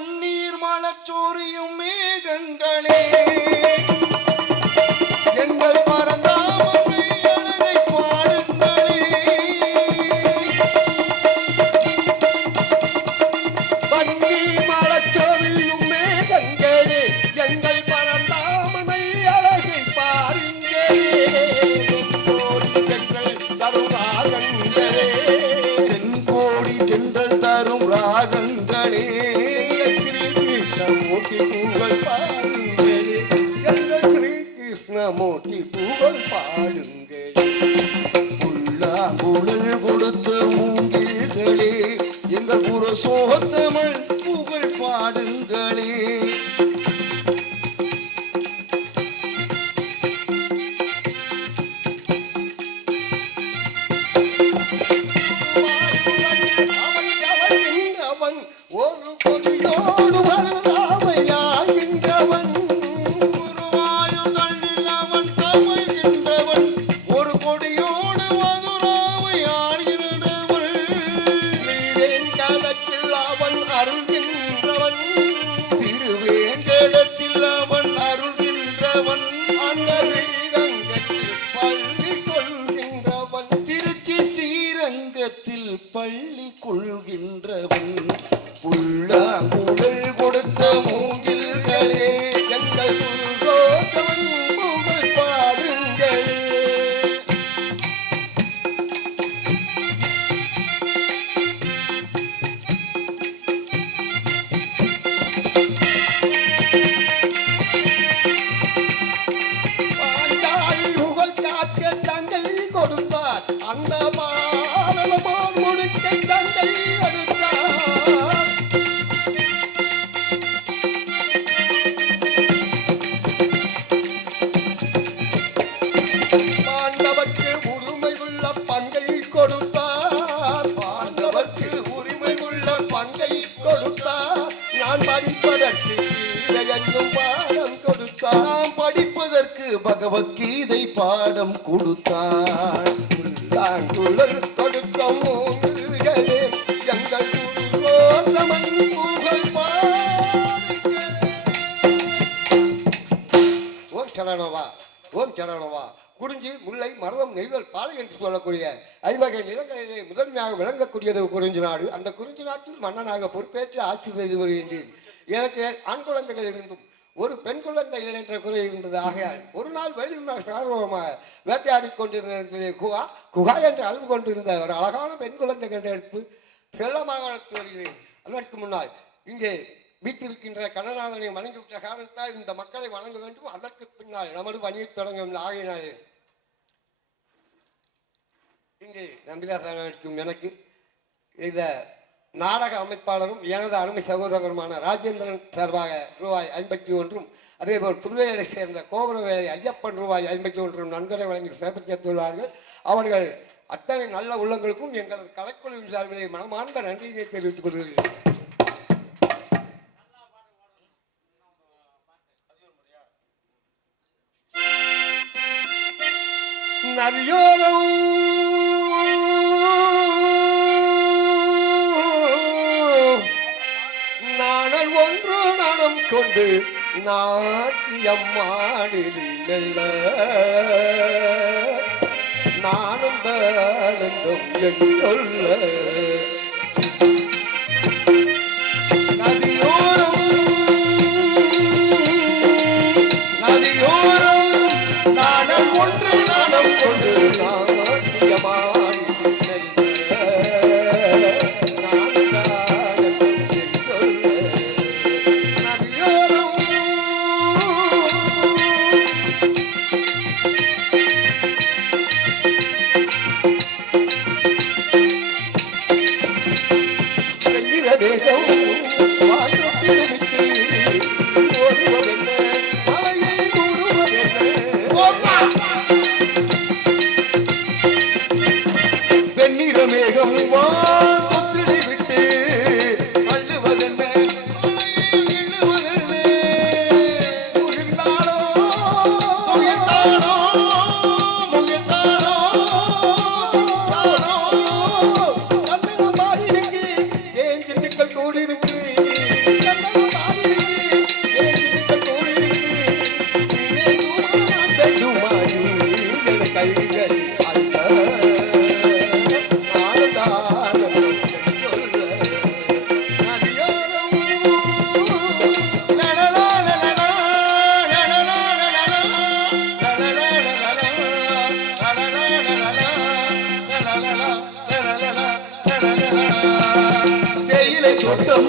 பன்னீர் மலச்சோரியும் மேகங்களே எங்கள் பரந்தாமத்தை அழகை பாடுங்களே. பன்னீர் மலச்சோரியும் மேகங்களே எங்கள் பரந்தாமனை அழகை பாருங்களே. தென்கோடி தென்றல் தரும் ராகங்களே மூர்த்தி பூவல் பாடுங்களே. எங்கள் ஸ்ரீ கிருஷ்ணமூர்த்தி பூவல் பாடுங்களே. புல்லாங்குழல் கொடுத்த மூங்கில்களே எங்கள் புரசோத்தமிழ் புகழ் பாடுங்களே. ஒரு கொடியோடு வளராமையாகின்றவன் அவன் தமிழ்கின்றவன் ஒரு கொடியோடு மதுராவை ஆழ்கின்றவன். ஸ்ரீவேங்கடத்தில் அவன் அருள்கின்றவன். திருவேங்கடத்தில் அவன் அருள்கின்றவன். அந்த ஸ்ரீரங்கத்தில் பள்ளி கொள்கின்றவன். திருச்சி ஸ்ரீரங்கத்தில் பள்ளி கொள்கின்றவன். புல்லாங்குழல் கொடுத்த மூங்கில்களே எங்கள் புருஷோத்தமன் புகழ் பாடுங்களே. பாண்டாள் புகழ் காக்க தங்கை கொடுத்தார். அந்த மாதவமான் முழுக்க தங்கை கொடுத்தார். பாண்டவர்க்கு உரிமை உள்ள பங்கை கொடுத்தார். பாண்டவர்க்கு உரிமை உள்ள பங்கை கொடுத்தார். நான் படிப்பதற்கு கீதை என்னும் பாடம் கொடுத்தார். நாம் படிப்பதற்கு பகவத்கீதை பாடம் கொடுத்தான். புல்லாங்குழல் கொடுத்த மூங்கில்களே எங்கள் புருஷோத்தமன் புகழ் பாடுங்களே. ஓம் சரணவா ஓம் சரணவா. குறிஞ்சி முல்லை மருதம் நெய்தல் பாலை என்று சொல்லக்கூடிய ஐவகை நிலங்களிலே முதன்மையாக விளங்கக்கூடியது குறிஞ்சி நாடு. அந்த குறிஞ்சி நாட்டில் மன்னனாக பொறுப்பேற்று ஆட்சி செய்து வருகின்றேன். எனக்கு ஆண் குழந்தைகள் இருந்தும் ஒரு பெண் குழந்தை இல்லை என்ற குறை இருந்தது. ஆகையால் ஒரு நாள் வெளியில் சார்பமாக வேட்டையாடி கொண்டிருந்த குகா குகா என்று அழுது கொண்டிருந்த ஒரு அழகான பெண் குழந்தைகள் எடுத்து செல்லமாக வளர்த்து வருகிறேன். அதற்கு முன்னால் இங்கே வீட்டிருக்கின்ற கண்ணநாதனை வணங்கிவிட்ட காரணத்தால் இந்த மக்களை வணங்க வேண்டும். அதற்கு பின்னால் நமது பணியை தொடங்கும். ஆகையினாலே இங்கே நம்பிராசனுக்கும் எனக்கு இந்த நாடக அமைப்பாளரும் எனது அருமை சகோதரருமான ராஜேந்திரன் சார்பாக ரூபாய் 51, அதேபோல் புதுவையை சேர்ந்த கோபுரவேலை ஐயப்பன் ரூபாய் 51 நன்கொடை வழங்கி சிறப்பித்துள்ளார்கள். அவர்கள் அத்தனை நல்ல உள்ளங்களுக்கும் எங்களது கலைக்குழுவின் சார்பிலே மனமார்ந்த நன்றியை தெரிவித்துக் கொள்கிறேன். நதியோரம் நாணல் ஒன்று நனம் கொண்டு நாட்டியம்மாடில் நெல்ல நானும் தானந்தம் என்று சொல்ல. நதியோரம் நதியோரம் நாணல் ஒன்று நாணம் கொண்டு நாட்டியமாடி வெண்ணிறமேகம் வாத்திரை விட்டு அள்ளுவதென்ன எழுவதென்ன முகிழ்ந்தாளோ முகிழ்ந்தாளோ முகிழ்ந்தாளோ கண்ணன் பாடிருக்கு ஏன் சிந்துக்கள் கூடிருக்கு கண்ணன் லலலலா, லலலலா. தேயிலை தோட்டம்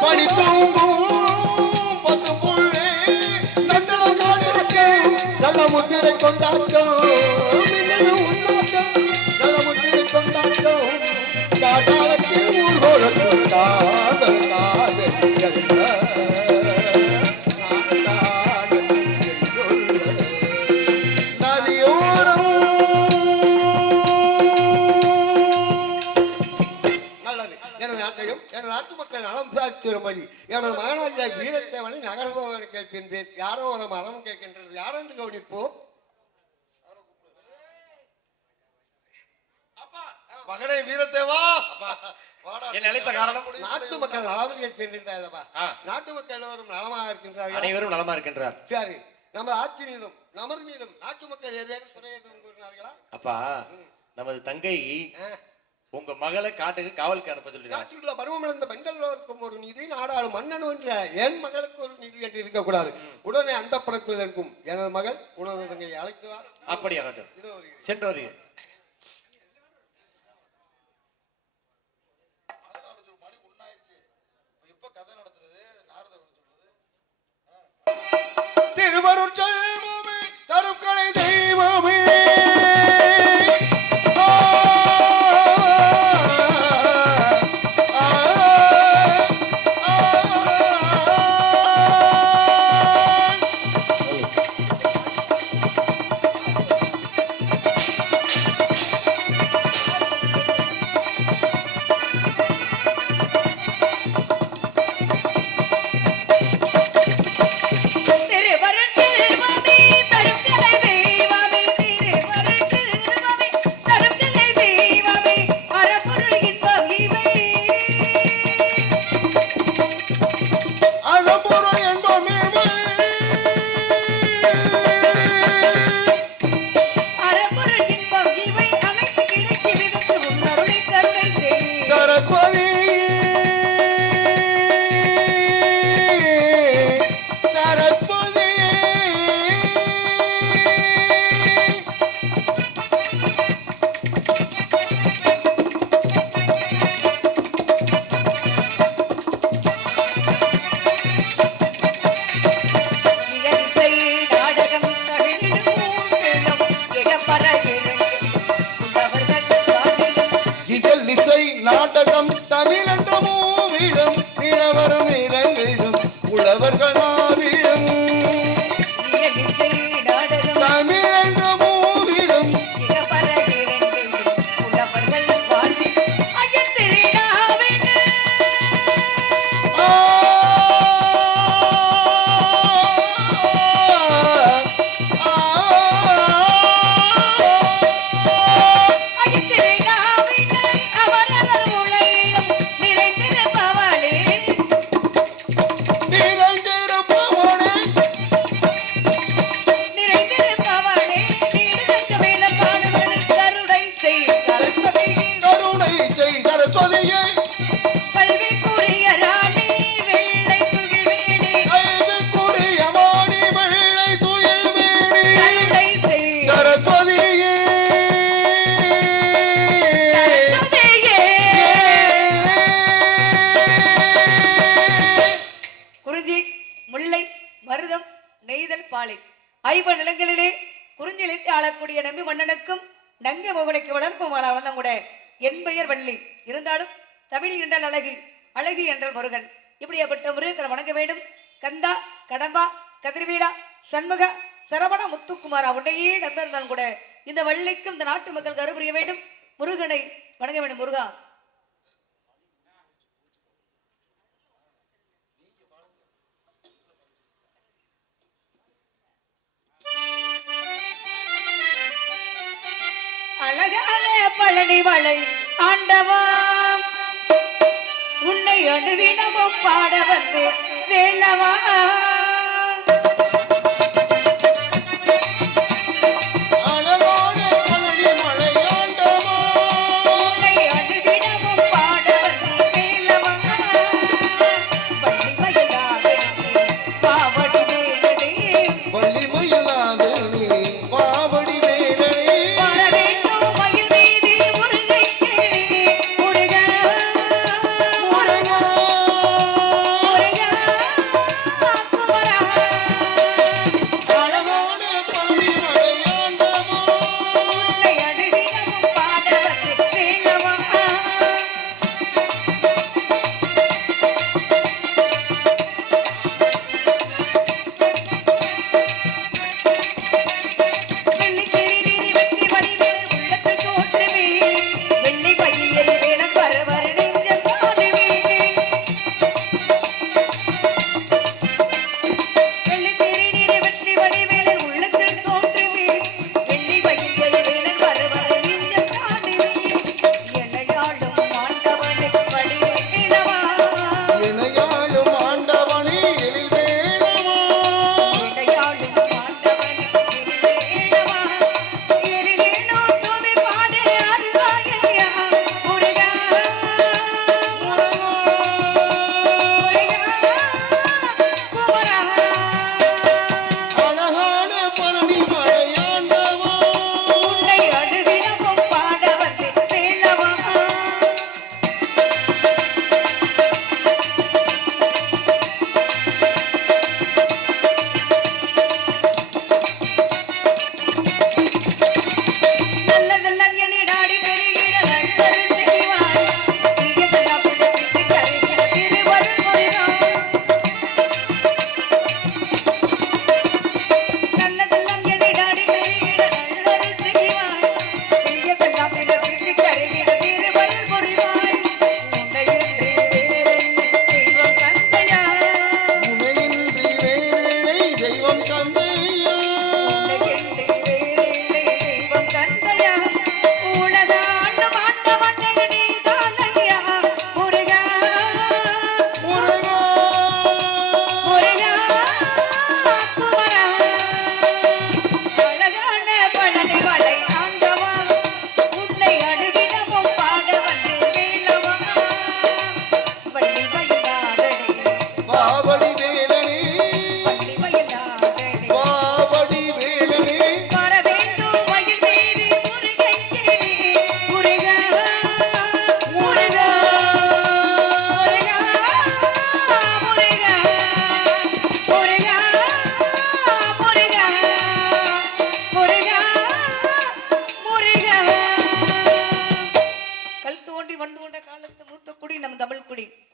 பனி தூங்கும் பசும்புள்ளே சந்தன காடு இருக்கு. நல்ல முத்திரை கொண்டாட்டம் உண்டாட்டம் நல்ல முத்திரை கொண்டாட்டம் காட்டாளத்தில் ஊர்கோலத்தில் காதல் காதல் நதியோரம் நல்லது. எனது நாட்டையும் எனது நாட்டு மக்கள் நலம் சாட்சியும்படி எனது மகனாகிய வீரத்தேவனை நகர்பவனை கேட்கின்றேன். யாரோ ஒரு மரம் கேட்கின்றது. யாரென்று கவனிப்போம். மகனே வீரத்தேவா, வாடா. என் அழைத்த காரணம் நாட்டு மக்கள் நலமையை சென்றிருந்தார்களப்பா. ஆ. நாட்டு மக்கள் எல்லோரும் நலமாக இருக்கின்றார்கள். அனைவரும் நலமா இருக்கின்றார். சரி, நமது ஆட்சி மீதும் நமது மீதும் நாட்டு மக்கள் ஏதேனும் குறை எதுவும் கூறினார்களா? அப்பா, நமது தங்கை உங்க மகளை காட்டுக்கு காவலுக்கு அனுப்ப சொல்லிருக்காங்க. நாட்டில் உள்ள பருவமிழந்த பெண்களோருக்கும் ஒரு நிதி, நாடாளும் மன்னன் என்ற என் மகளுக்கு ஒரு நிதி என்று இருக்கக்கூடாது. உடனே அந்த படத்தில் இருக்கும் எனது மகள் உணவு தங்கையை அழைத்து வா. அப்படி ஆகட்டும். இதோ வருகிறேன். சென்று வருகிறேன். திருவருட் செல்வமே தருக்கலை தெய்வமே ஆ, ஆ, ஆ, அகம்பொருள் என்பமே சரஸ்வதி சரஸ்வதி இகல் இசை நாடகம் தமிழ் என்ற மூவிடம் நிலவரம் இலங்கையிலும் உழவர்கள் நாவிடம் தமிழ் என்ற மூவிடம் ஆ, ஆ, நிறைந்திருப்பவனே கருணை செய் சரஸ்வதியே கைதுக்குரிய வாணி வெள்ளை துயில் வீணி சரஸ்வதியே குறிஞ்சி, முல்லை, மருதம், நெய்தல், பாலை ஐவ நிலங்களிலே குறிஞ்சிலிட்டு ஆளக்கூடிய நம்பி மன்னனுக்கும் நங்க மோகனுக்கு வளர்ப்பு மாலா வளர்ந்தம் கூட என் பெயர் வள்ளி. இருந்தாலும் தமிழ் என்றால் அழகு, அழகு என்றால் முருகன். இப்படியாப்பட்ட முருகனை வணங்க வேண்டும். கந்தா, கடம்பா, கதிர்வேலா, சண்முக, சரவண, முத்துக்குமாரா உன்னையே நம்பியிருந்தாலும் கூட இந்த வள்ளிக்கும் இந்த நாட்டு மக்கள் கருபுரிய வேண்டும். முருகனை வணங்க வேண்டும். முருகா, அழகான பழனி வளை ஆண்டவா, உன்னை அணுதினமும் பாட வந்து வேலவா. அழகான பழனி மலையாண்டவா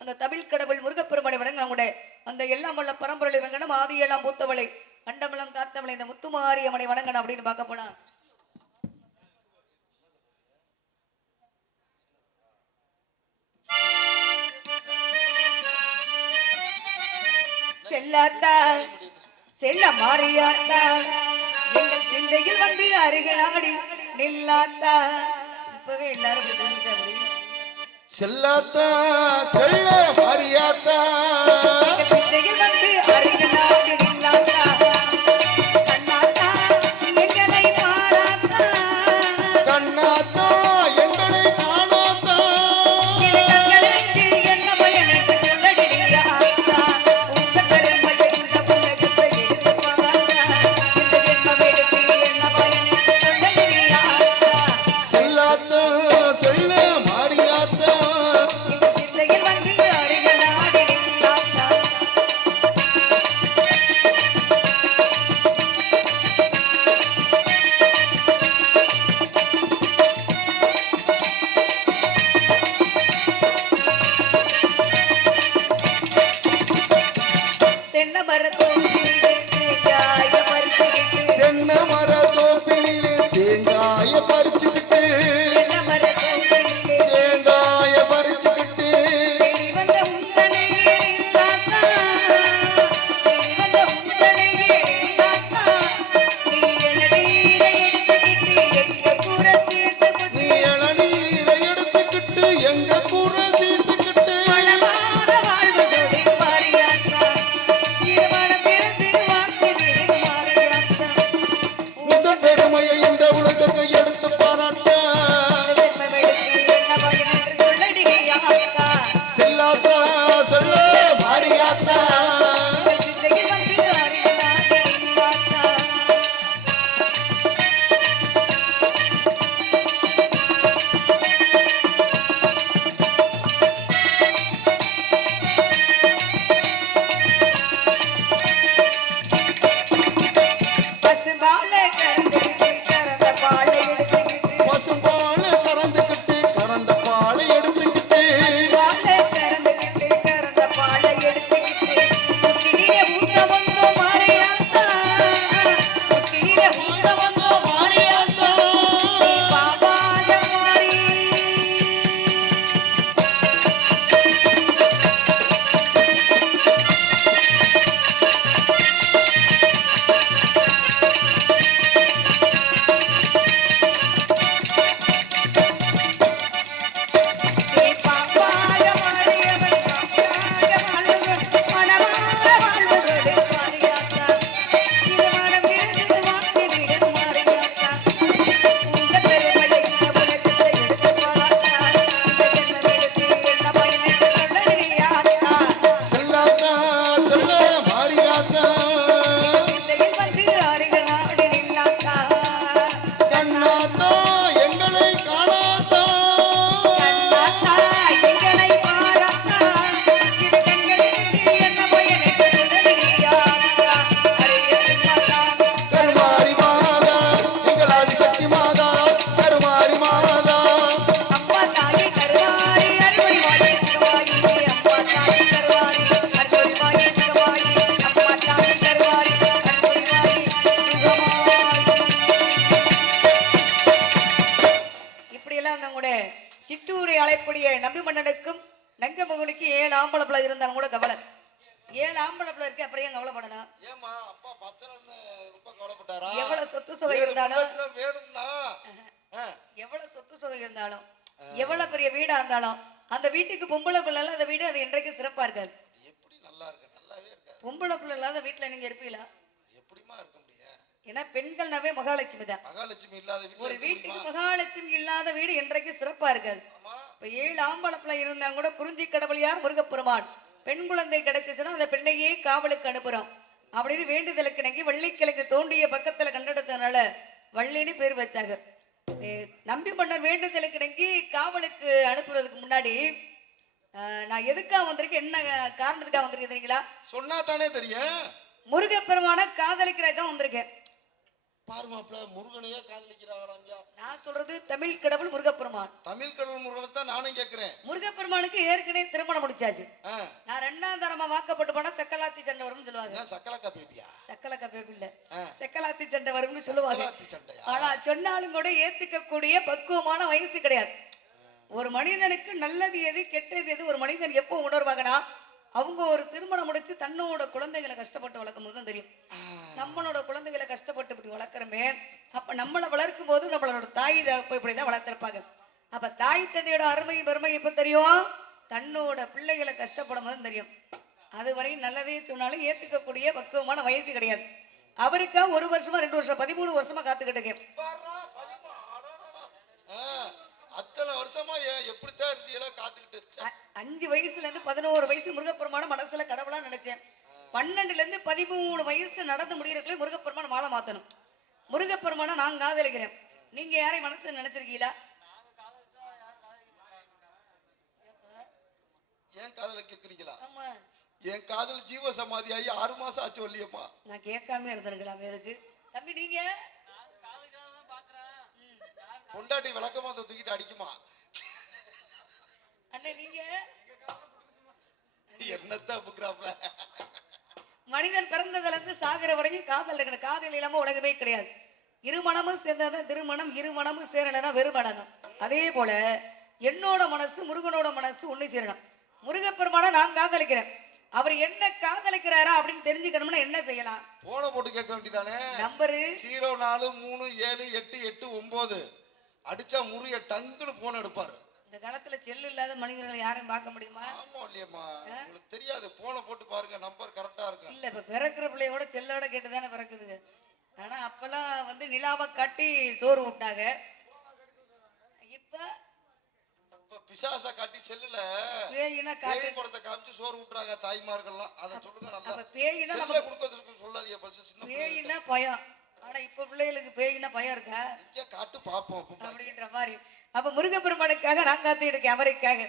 அந்த தமிழ் கடவுள் முருகப்பெருமானை வணங்க நம்முடைய அந்த எல்லாம் வல்ல பரம்பரை வங்கணும் ஆதி எல்லாம் பூத்தவளை அண்டமலம் காத்தவளை இந்த முத்துமாரி அம்மனை வணங்கணும் அப்படின்னு பார்க்க போனா செல்லாத்தா செல்ல மாறியாத்தா எங்கள் சிந்தையில் வந்து அருகலாடி நில்லாத்தா இப்பவே எல்லாரும் இப்படி தூங்கிட்டா அப்படி. செல்லாத்தா செல்ல மாரியாத்தா எங்கள் சிந்தையில் வந்து அருகலாடி நில்லாத்தா கண்ணாத்தா எங்களை பாராத்தா கண்ணாத்தா எங்களை காணாத்தா இது கண்களுக்கு என்ன பயனுக்கு சொல்லடியா ஆத்தா உங்க பெருமையை இந்த புலகத்தை எடுத்து பாராத்தா இந்த ஜென்மவேடுக்கு என்ன பயனுக்கு சொல்லடியா ஆத்தா செல்லாத்தா செல்ல மாரியாத்தா எங்கள் சிந்தையில் வந்து அருகலாடி நில்லாத்தா தென்னை மரத்தோப்பிலே தேங்காய பறிச்சுக்கிட்டு தென்னை மர தோப்பினிலே தேங்காய பறிச்சுக்கிட்டு தென்னை மரத்தோப்பிலே தேங்காய பறிச்சுக்கிட்டு தேடி வந்த உந்தனை ஏறிந்தாத்தா தேடி வந்த உந்தனை ஏறிந்தாத்தா நீ எனதீரை எடுத்துக்கிட்டு எங்க கூற சேர்த்து நீ இளநீரை எடுத்துக்கிட்டு எங்க கூற தீர்த்துக்கிட்டு மனமார வாழ்வுகளின் மாறியாத்தா இருமணம் பிறந்து வாழ்க்கையின் மாறியாத்தா இந்த பெருமையை இந்த உலகத்தை எடுத்து பாராட்ட வெண்மைக்கு என்ன பயன் என்று சொல்லடியா ஆத்தா செல்லாத்தா சொல்ல மாரியாத்தா சிந்தையில் வந்து அருகலாடி நில்லாத்தா பசும்பாலை கறந்துக்கிட்டு கறந்த பாலை எடுத்துக்கிட்டு பசும்பாலை கறந்துக்கிட்டு கறந்த பாலை எடுத்துக்கிட்டு பாலை கறந்துக்கிட்டு கறந்த பாலை எடுத்துக்கிட்டு முக்கினிலே ஊத்த வந்தோம் மாறியாத்தா முக்கினிலே ஊத்த வந்தோம் மாறியாத்தா நீ பாவாத மாறி நீ பாவாத மாறியவள் பாவாத வாழ்வுகள் மனமார வாழ்வுகளில் மாறியாத்தா இது மனம் இருந்து வாழ்ந்துவிடும் மாறியாத்தா உங்க பெருமையை இந்த உலகத்தை எடுத்து பாராட்டா இந்த ஜென்மவெடுத்து என்ன பயன் என்று சொல்லடியாத்தா செல்லாத்தா சொல்ல மாரியாத்தா சிந்தையில் வந்து அருகலாடி நில்லாத்தா கண்ணாத்தா எங்களை காணாத்தா கண்ணாத்தா எங்களை பாராத்தா இது கண்களுக்கு என்ன பயன் என்று சொல்லடியாத்தா அருகலாடி கருமாரி மாதா எங்கள் ஆதிசக்தி மாதா கருமாரி மாதா அம்மா தாயே கருவாரி அருள்வாய் சிவவாயி அம்மா தாயே கருவாரி அருள்வாய் சிவவாயி அம்மா தாயே கருவாரி அருள்வாய் சிவவாயி இப்படி எல்லாம் நம்முடைய சிற்றூரை அழைக்கூடிய நம்பி மன்னனுக்கும் நங்க மகனுக்கு 7 ஆம்பளை பிள்ளை இருந்தாலும் கூட கவலை 7 ஆம்பளை பிள்ளை இருக்கு அப்புறம் ஏன் கவலைப்படணும் ஏமா அப்பா பத்திரம்னு ரொம்ப கவலைப்பட்டாரா எவ்வளவு சொத்து சுகம் இருந்தாலும் வேணும்னா எவ்வளவு சொத்து சுகம் இருந்தாலும் எவ்வளவு பெரிய வீடா இருந்தாலும் அந்த வீட்டுக்கு பொம்பளை பிள்ளை அந்த வீடு அது என்றைக்கும் சிறப்பா இருக்காது எப்படி நல்லா இருக்கு நல்லாவே இருக்காது பொம்பளை பிள்ளை இல்லாத வீட்டுல நீங்க இருப்பீங்களா எப்படிமா இருக்க முடியும் ஏன்னா பெண்கள்னாவே மகாலட்சுமி தான் மகாலட்சுமி இல்லாத ஒரு வீட்டுல வீட்டுக்கு மகாலட்சுமி இல்லாத வீடு என்றைக்கும் சிறப்பா இருக்காது ஆமா இப்ப 7 ஆம்பளை பிள்ளை இருந்தாலும் கூட குறிஞ்சி கடவுள் யார் முருகப்பெருமான் பெண் குழந்தை கிடைச்சிச்சுன்னா அந்த பெண்ணையே காவலுக்கு அனுப்புறோம் அப்படின்னு வேண்டுதலுக்கு நங்கி வெள்ளிக்கிழங்கு தோண்டிய பக்கத்துல கண்டெடுத்ததுனால வள்ளின்னு பேர் வச்சாங்க நம்பி மன்னர் வேண்டுதலுக்கு நங்கி காவலுக்கு அனுப்புறதுக்கு முன்னாடி நான் எதுக்காக வந்திருக்கேன் என்ன காரணத்துக்காக வந்திருக்கேன் தெரியுங்களா சொன்னா தானே தெரியும் முருகப்பெருமான காதலிக்கிறதுக்காக வந்திருக்கேன் பாரு மாப்பிள்ள முருகனையே காதலிக்கிறாங்க. நான் சொல்றது தமிழ் கடவுள் முருகப்பெருமான். தமிழ் கடவுள் முருகனை தான் நானும் கேட்கிறேன். முருகப்பெருமானுக்கு ஏற்கனவே திருமணம் முடிச்சாச்சு. ஆ, நான் 2ஆம் தரமா வாக்கப்பட்டு போனா சக்கலாத்தி சண்டை வரும்னு சொல்லுவாங்க. என்ன சக்கலக்கா பேபியா? சக்கலக்கா பேபி இல்ல, ஆ, செக்கலாத்தி சண்டை வரும்னு சொல்லுவாங்க. சக்கலாத்தி சண்டையா? ஆனா சொன்னாலும் கூட ஏத்துக்க கூடிய பக்குவமான வயசு கிடையாது. ஒரு மனிதனுக்கு நல்லது எது கெட்டது எது ஒரு மனிதன் எப்போ உணர்வாங்கன்னா அவங்க ஒரு திருமணம் முடிச்சு தன்னோட குழந்தைகளை கஷ்டப்பட்டு வளர்க்கும் போது தான் தெரியும். நம்மளோட குழந்தைகளை கஷ்டப்பட்டு இப்படி வளர்க்குறமே, அப்ப நம்மளை வளர்க்கும் போது நம்மளோட தாய் தகப்ப இப்படிதான் வளர்த்திருப்பாங்க. அப்ப தாய் தந்தையோட அருமையும் பெருமை எப்ப தெரியும்? தன்னோட பிள்ளைகளை கஷ்டப்படும் போது தெரியும். அது வரையும் நல்லதே சொன்னாலும் ஏத்துக்கக்கூடிய பக்குவமான வயசு கிடையாது. அவருக்கா 1 வருஷமா 2 வருஷம் 13 வருஷமா காத்துக்கிட்டு இருக்கேன். அத்தனை வருஷமா எப்படித்தான் இருந்தீங்களா காத்துக்கிட்டு? 5 வயசுல இருந்து 11 வயசு முருகப்பெருமான மனசுல கடவுளா நினைச்சேன். 12ல இருந்து 13 வயசு நடந்து முடியறதுக்குள்ளே முருகப்பெருமான மாலை மாத்தணும். முருகப்பெருமான நான் காதலிக்கிறேன். நீங்க யாரையும் மனசுல நினைச்சிருக்கீங்களா? ஏன் காதல கேக்குறீங்களா? ஆமா, என் காதல் ஜீவ சமாதி ஆகி 6 மாசம் ஆச்சு வள்ளியம்மா. நான் கேட்காம இருந்திருக்கலாம். எதுக்கு தம்பி நீங்க பொண்டாட்டி விளக்கமா தூக்கிட்டு அடிக்குமா? அண்ணே நீங்க என்னத்தான் புக்குறாப்ல? மனிதன் பிறந்ததுல இருந்து சாகிற வரையும் காதல் இருக்கணும். காதல் இல்லாம உலகமே கிடையாது. இருமணமும் சேர்ந்தாதான் திருமணம், இருமணமும் சேரலன்னா வெறுமணம். அதே போல என்னோட மனசு முருகனோட மனசு ஒண்ணு சேரணும். முருகப்பெருமான நான் காதலிக்கிறேன். அவர் என்ன காதலிக்கிறாரா அப்படின்னு தெரிஞ்சுக்கணும்னா என்ன செய்யலாம்? போன போட்டு கேட்க வேண்டியதானே. நம்பரு 043789 அடிச்சா முருக டங்குன்னு போன் எடுப்பாரு. இந்த காலத்துல செல்லு இல்லாத மனிதர்களை யாரையும் பார்க்க முடியுமா? ஆமா இல்லையம்மா, உங்களுக்கு தெரியாது. போனை போட்டு பாருங்க, நம்பர் கரெக்டா இருக்கு. இல்ல இப்ப பிறக்கிற பிள்ளையோட செல்லோட கேட்டுதானே பிறக்குதுங்க. ஆனா அப்பெல்லாம் வந்து நிலாவை காட்டி சோறு விட்டாங்க. இப்ப பிசாசா காட்டி செல்லுல பேயினா பேய் படத்தை காமிச்சு சோறு விட்டுறாங்க தாய்மார்கள்லாம். அதை சொல்லுங்க நல்லா. அப்ப பேயினா செல்ல கொடுக்கிறதுக்கு சொல்லாதீங்க ஃபர்ஸ்ட். சின்ன பேயினா பயம். ஆனா இப்ப பிள்ளைகளுக்கு பேயினா பயம் இருக்கா? இங்க காட்டு பாப்போம் அப்படின்ற மாதிரி. அப்ப முருகப்பெருமானுக்காக நான் காத்து இருக்கேன். அவருக்காக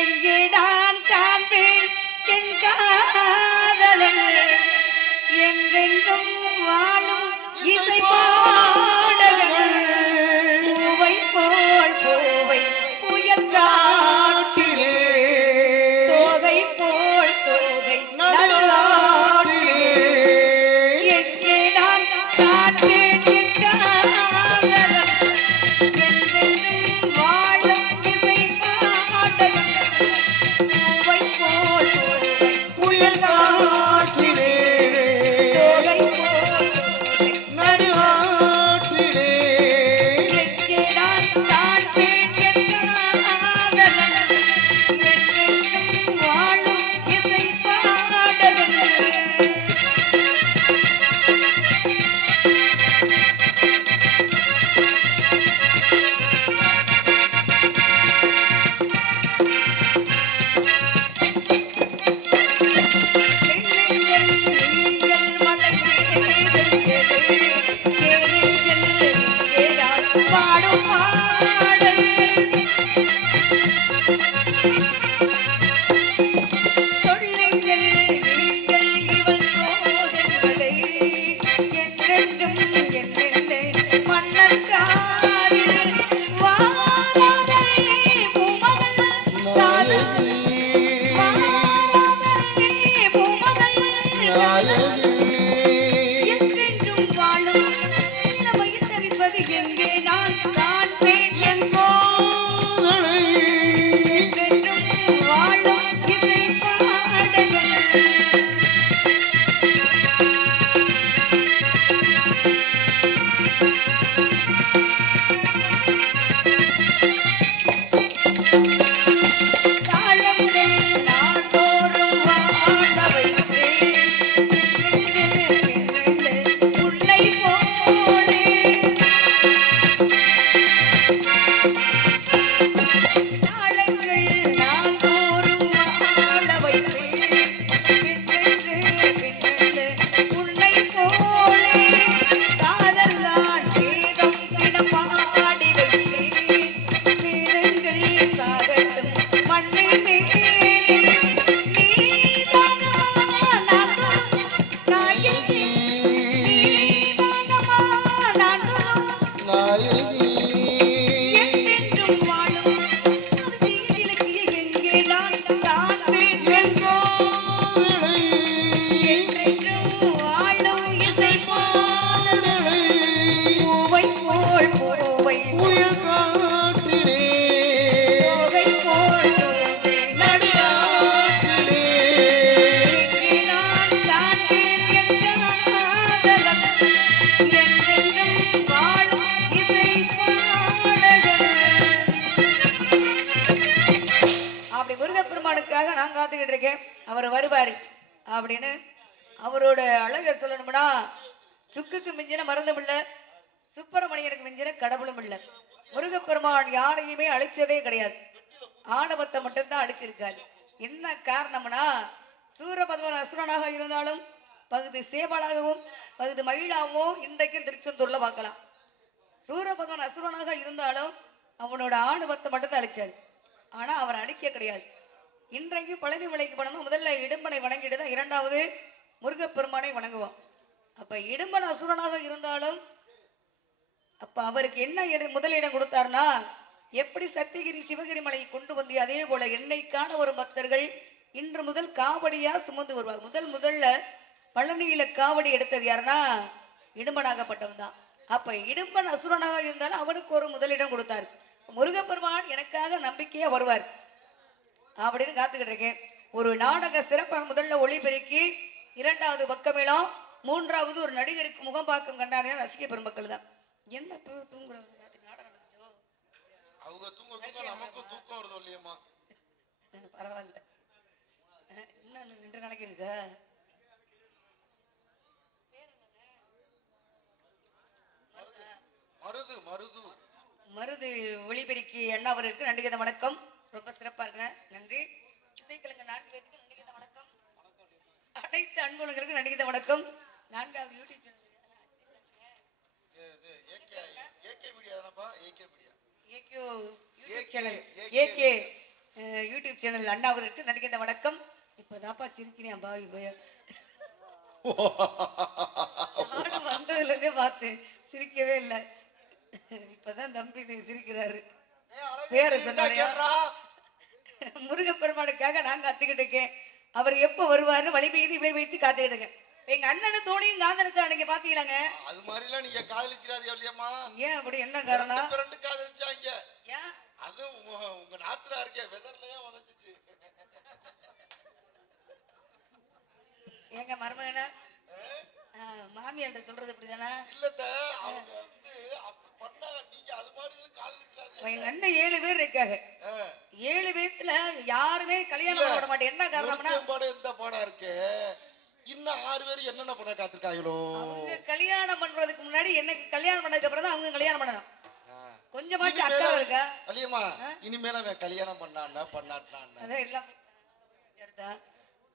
எங்கே நான் காண்பேன் என் காதலன் என்றென்றும் வாழும் இசை பாடல்கள் பூவை போல் பூவை புயல் காட்டிலே தோகை போல் தோகை நல்லாட்டிலே எங்கே நான் காண்பேன் என் காதலன் என்றென்றும் வாழும் இசை பாடல்கள் பூவை போல் பூவை புயல் காட்டிலே தோகை போல் தோகை நடுவாட்டிலே எங்கே நான் காண்பேன் என் காதலன் என்றென்றும் வாழும் இசை பாடல்கள். பாடும் பாடல் சொல்லுங்கள் நீங்கள் இவள் சோதனை என்றென்றும் என்னென்ன மன்னர்காரில் வாராதே பூமகள் நாயகி வாராதே பூமகள் நாயகி என்றென்றும் வாழும் இளமையில் தவிப்பது எங்கே நான் காண்பேன் என் கோதை என்றென்றும் வாழும் இசை பாடல்கள். தாளங்கள் நாடோறும் வாழ வைத்தேன் உள்ளை போலே வாழும் இலக்கிய எங்கே நான் தான் என்றென்றும் வாழும் இசை பாடலை பூவை போல் பூவை உயர் காற்றிலே பூவை போல் பூவை நடிகாற்றிலே நான் காண்பேன் என் காதலன் என்றென்றும் வாழும் இசை பாடகன். அப்படி முருகப்பெருமானுக்காக நான் காத்துக்கிட்டு இருக்கேன். அவர் வருவாரு அப்படின்னு அவரோட அழக சொல்லணும்னா சுக்குக்கு மிஞ்சின மருந்தும் இல்ல, சுப்பிரமணியனுக்கு மிஞ்சின கடவுளும் இல்ல. முருகப்பெருமான் யாரையுமே அழிச்சதே கிடையாது, ஆணவத்தை மட்டும்தான் அழிச்சிருக்காரு. என்ன காரணம்னா சூரபத்மன் அசுரனாக இருந்தாலும் பகுதி சேவலாகவும் பகுதி மகிழாகவும் இன்றைக்கும் திருச்செந்தூர்ல பார்க்கலாம். சூரபத்மன் அசுரனாக இருந்தாலும் அவனோட ஆணவத்தை மட்டும்தான் அழிச்சாரு. ஆனா அவர் அழிக்க கிடையாது. இன்றைக்கு பழனி மலைக்கு போனோம்னா முதல்ல இடும்பனை வணங்கிட்டு தான் இரண்டாவது முருகப்பெருமானை வணங்குவோம். அப்ப இடும்பன் அசுரனாக இருந்தாலும் அப்ப அவருக்கு என்ன முதலிடம் கொடுத்தாருன்னா, எப்படி சத்தியகிரி சிவகிரி மலையை கொண்டு வந்து அதே போல என்னைக்கான ஒரு பக்தர்கள் இன்று முதல் காவடியா சுமந்து வருவாங்க. முதல்ல பழனியில காவடி எடுத்தது யாருன்னா இடும்பனாகப்பட்டவன் தான். அப்ப இடும்பன் அசுரனாக இருந்தாலும் அவனுக்கு ஒரு முதலிடம் கொடுத்தாரு. முருகப்பெருமான் எனக்காக நம்பிக்கையா வருவார் அப்படின்னு காத்துக்கிட்டு இருக்கேன். ஒரு நாடக சிறப்பான முதல்ல ஒளிபெருக்கி, இரண்டாவது பக்கமேளம், மூன்றாவது ஒரு நடிகருக்கு முகம் பார்க்கும் கண்டாரியா ரசிக பெருமக்கள் தான். என்ன தூங்குற நாடகம் நடந்துச்சோ? அவங்க தூங்க நமக்கும் தூக்கம் வருது இல்லையம்மா? பரவாயில்ல, இன்னும் 2 நாளைக்கு இருக்கா? மருது மருது மருது ஒளிபெருக்கி அண்ணா அவருக்கு நன்றிகத வணக்கம். ரொம்ப சிறப்பா இருக்கிறேன், நன்றி. இசைக்கலைஞர் 4 பேருக்கு நன்றிகத வணக்கம். அனைத்து அன்புகளுக்கு நன்றிகத வணக்கம். 4வது யூடியூப் யூடியூப் சேனல் அண்ணா அவருக்கு நன்றிகத வணக்கம். இப்பதாப்பா சிரிக்கிறேன் பாவி போய வந்ததுல இருந்தே பார்த்தேன், சிரிக்கவே இல்லை. இப்பதான் தம்பி சிரிக்கிறாரு. பேர சொன்னாரு. முருகப்பெருமானுக்காக நான் காத்துக்கிட்டு இருக்கேன். அவர் எப்ப வருவாரு வழி பெய்து இப்படி வைத்து காத்துக்கிட்டு இருக்கேன். எங்க அண்ணனும் தோணியும் காதலிச்சா நீங்க பாத்தீங்களாங்க? அது மாதிரி எல்லாம் நீங்க காதலிச்சிடாதீங்க இல்லையம்மா? ஏன் அப்படி, என்ன காரணம்? 2 காதலிச்சாங்க. ஏன்? அது உங்க நாத்துல இருக்க வெதர்லயே வதச்சிச்சு. எங்க மருமகனா மாமியார்ட்ட சொல்றது இப்படிதானா? இல்லத்த, அவங்க அப்படி பண்ணா நீங்க அது மாதிரி காதலிச்சிடாதீங்க. எங்க அண்ணன் 7 பேர் இருக்காங்க. 7 பேத்துல யாருமே கல்யாணம் பண்ண விட மாட்டேன். என்ன காரணம்னா பாடம் எந்த பாடம் இருக்கு, இன்னும் 6 பேர் என்னென்ன பண்ண காத்திருக்காங்களோ. அவங்க கல்யாணம் பண்றதுக்கு முன்னாடி எனக்கு கல்யாணம் பண்ணதுக்கு அப்புறம் தான் அவங்க கல்யாணம் பண்ணணும். கொஞ்சமாச்சு அக்கா இருக்கா அல்லையம்மா? இனிமேல அவன் கல்யாணம் பண்ணான்னா பண்ணாட்டான்னா அதான் எல்லாம் சரிதா.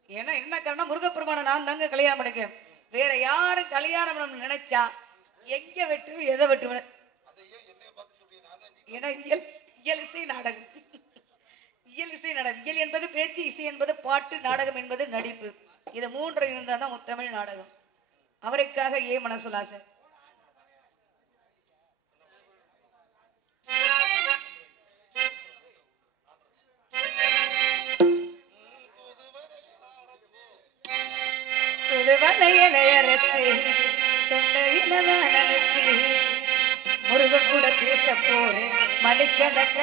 ஏன்னா என்ன காரணம், முருகப்பெருமானை நான் தாங்க கல்யாணம் பண்ணிக்கேன். வேற யாரும் கல்யாணம் பண்ண நினைச்சா எங்க வெட்டுவேன், எதை வெட்டுவேன்? ஏன்னா இயல் இசை நாடகம், இயல் இசை நாடகம். இயல் என்பது பேச்சு, இசை என்பது பாட்டு, நாடகம் என்பது நடிப்பு. இது 3 இருந்தா தான் முத்தமிழ் நாடகம். அவருக்காக மனசுலாசை. முருகன் கூட பேச போறேன் மணிக்கணக்க.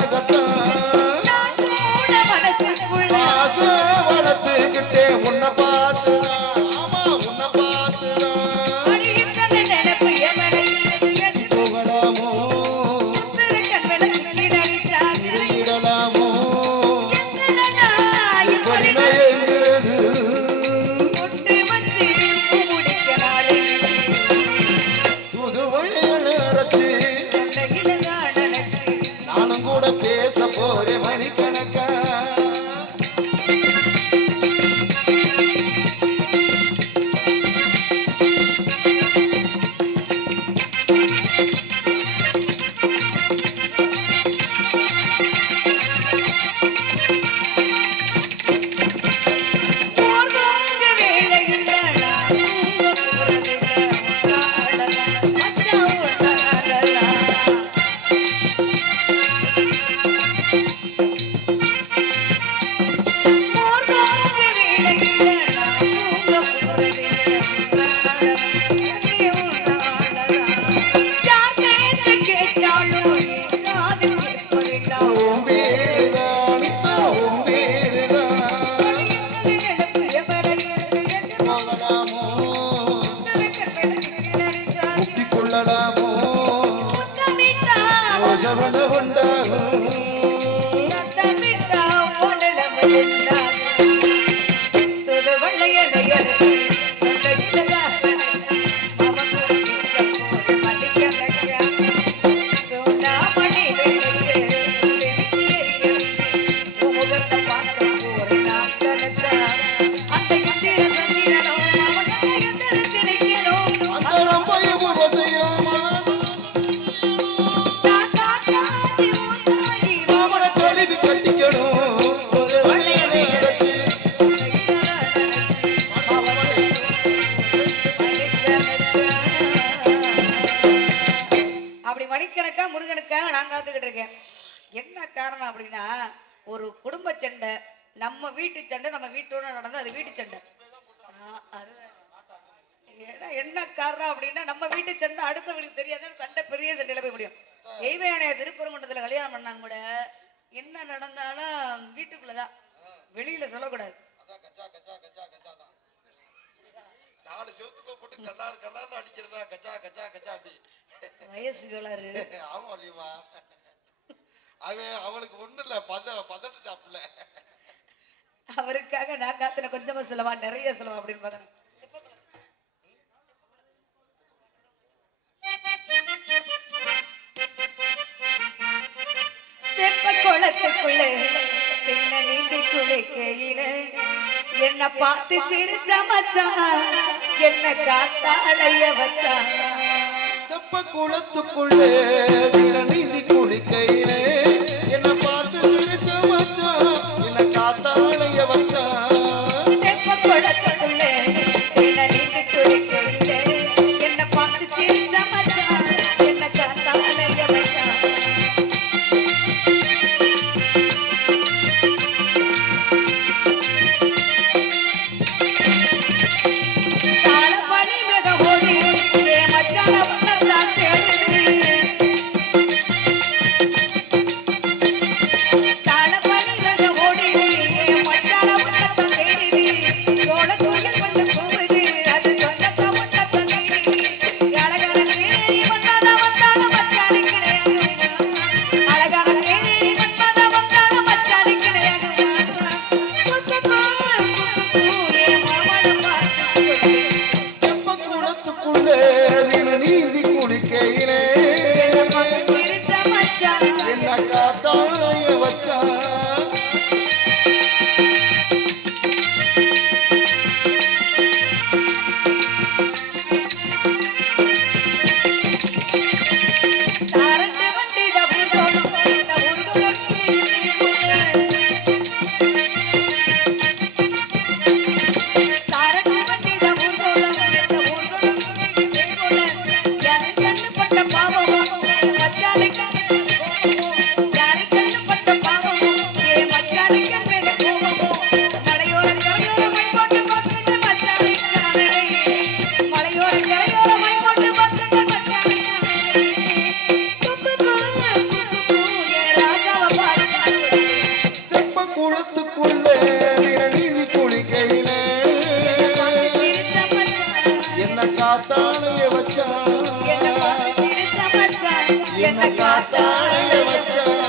உனக்காகத்தான் கூட மனசுக்குள்ள ஆசை வளர்த்துக்கிட்டே உன்னை பார்த்துதான் ஆமா உன்னை பார்த்துதான் அடிக்கின்ற நினைப்பு எவனை புகழாமோ இடலாமோ வலிமையங்கிறது புது வழிகளை அரைச்சு நானும் கூட பேச போறேன் மணிக்கணக்கா மணிக்கணக்கா முருகனுக்காக நான் காத்துக்கிட்டு இருக்கேன். என்ன காரணம் அப்படின்னா ஒரு குடும்ப சண்டை, நம்ம வீட்டு சண்டை நம்ம வீட்டோட நடந்தா அது வீட்டு சண்டை. என்ன காரணம் அப்படின்னா நம்ம வீட்டு சண்டை அடுத்த வீட்டுக்கு தெரியாத சண்டை பெரிய சண்டையில போய் முடியும். எய்வையானைய திருப்பரங்குன்றத்துல கல்யாணம் பண்ணாங்க கூட என்ன நடந்தாலும் வீட்டுக்குள்ளதான், வெளியில சொல்லக்கூடாது. நாலு செவத்துக்குள்ள போட்டு கண்ணாறு கண்ணாறு அடிக்கிறதா கச்சா கச்சா கச்சா அப்படி வயசு கலாரு. ஆமா இல்லையமா, அவன் அவனுக்கு ஒண்ணு இல்ல பதட்டாப்புல. அவருக்காக நான் காத்தின கொஞ்சமா சொல்லவா நிறைய சொல்லவா அப்படின்னு பாக்கிறேன். தெப்ப குளத்துக்குள்ள நீந்தி குளிக்கையில என்ன பார்த்து சிரிச்ச மச்சான், என்ன காத்தாளைய வச்சான். தெப்ப குளத்துக்குள்ளே நீந்தி குளிக்கையிலே என்ன பார்த்து சிரிச்ச மச்சான், என்ன காத்தாளைய வச்சான். தெப்ப குளத்துக்குள்ள நீந்தி குளிக்கையில என்ன பார்த்து சிரிச்ச மச்சான், என்ன காத்தாளைய வச்சான். நீந்தி குளிக்கையிலே என்ன காத்தாளைய வச்சான். யாரை கண்டுபட்ட பாவம் ஏ மச்சானுக்கு காத்தானைய வச்சான் என்ன பார்த்து சிரிச்ச மச்சான், என்ன காத்தானைய வச்சான்